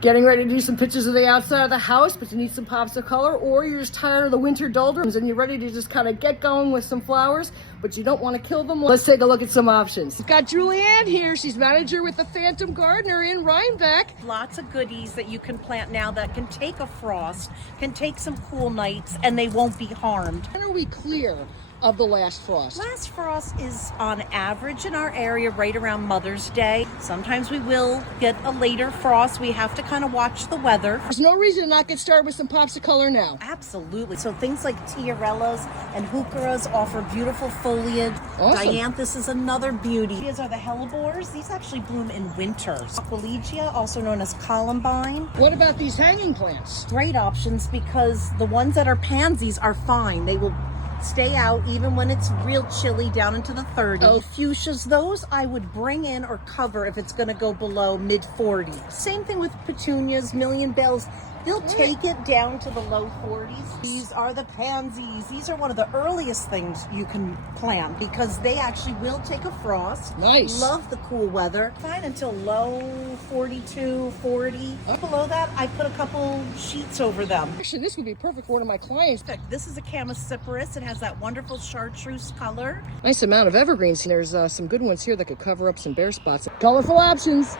Getting ready to do some pictures of the outside of the house, but you need some pops of color, or you're just tired of the winter doldrums and you're ready to just kind of get going with some flowers, but you don't want to kill them. Let's take a look at some options. We've got Julianne here. She's manager with the Phantom Gardner in Rhinebeck. Lots of goodies that you can plant now that can take a frost, can take some cool nights, and they won't be harmed. When are we clear of the last frost? Last frost is on average in our area right around Mother's Day. Sometimes we will get a later frost. We have to kind of watch the weather. There's no reason to not get started with some pops of color now. Absolutely. So things like tiarellas and heucheras offer beautiful foliage. Awesome. Dianthus is another beauty. These are the hellebores. These actually bloom in winter. Aquilegia, also known as columbine. What about these hanging plants? Great options because the ones that are pansies are fine. They will stay out even when it's real chilly down into the 30s. Oh. Fuchsias, those I would bring in or cover if it's going to go below mid 40s. Same thing with petunias, million bells. They'll take it down to the low 40s. These are the pansies. These are one of the earliest things you can plant because they actually will take a frost. Nice. Love the cool weather. Fine until low 42, 40. Below that, I put a couple sheets over them. Actually, this would be perfect for one of my clients. This is a Chamaecyparis. It has that wonderful chartreuse color. Nice amount of evergreens. There's some good ones here that could cover up some bare spots. Colorful options.